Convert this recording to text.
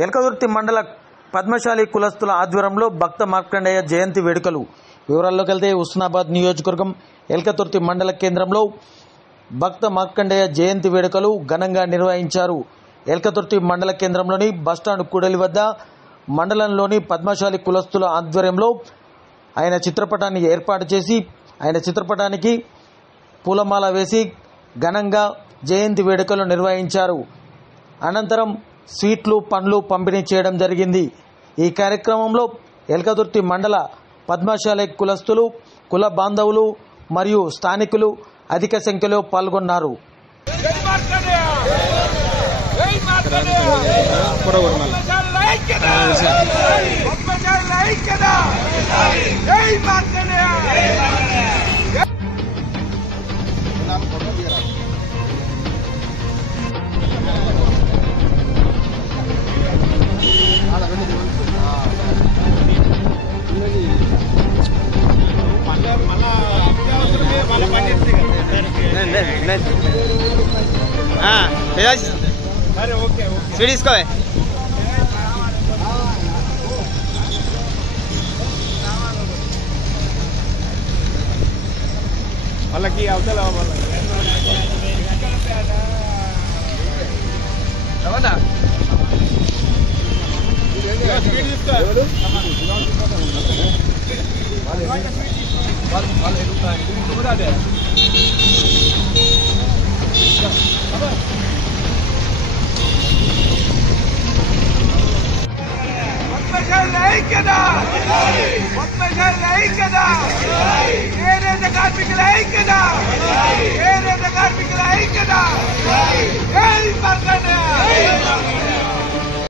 ఎల్కదుర్తి మండల పద్మశాలి కులస్తుల ఆధ్వర్యంలో భక్త మార్కండేయ జయంతి వేడుకలు. వివరాల్లోకి వెళ్తే హుస్నాబాద్ నియోజకవర్గం ఎల్కదుర్తి మండల కేంద్రంలో భక్త మార్కండేయ జయంతి వేడుకలు ఘనంగా నిర్వహించారు. ఎల్కదుర్తి మండల కేంద్రంలోని బస్టాండ్ కూడలి వద్ద మండలంలోని పద్మశాలి కులస్తుల ఆధ్వర్యంలో ఆయన చిత్రపటాన్ని ఏర్పాటు చేసి ఆయన చిత్రపటానికి పూలమాల వేసి ఘనంగా జయంతి వేడుకలు నిర్వహించారు. అనంతరం స్వీట్లు పండ్లు పంపిణీ చేయడం జరిగింది. ఈ కార్యక్రమంలో ఎల్కదుర్తి మండల పద్మశాలి కులస్తులు, కుల బాంధవులు మరియు స్థానికులు అధిక సంఖ్యలో పాల్గొన్నారు. స్వీట్ తీసుకో. వాళ్ళకి అవతల కార్మికుల ఐక్యత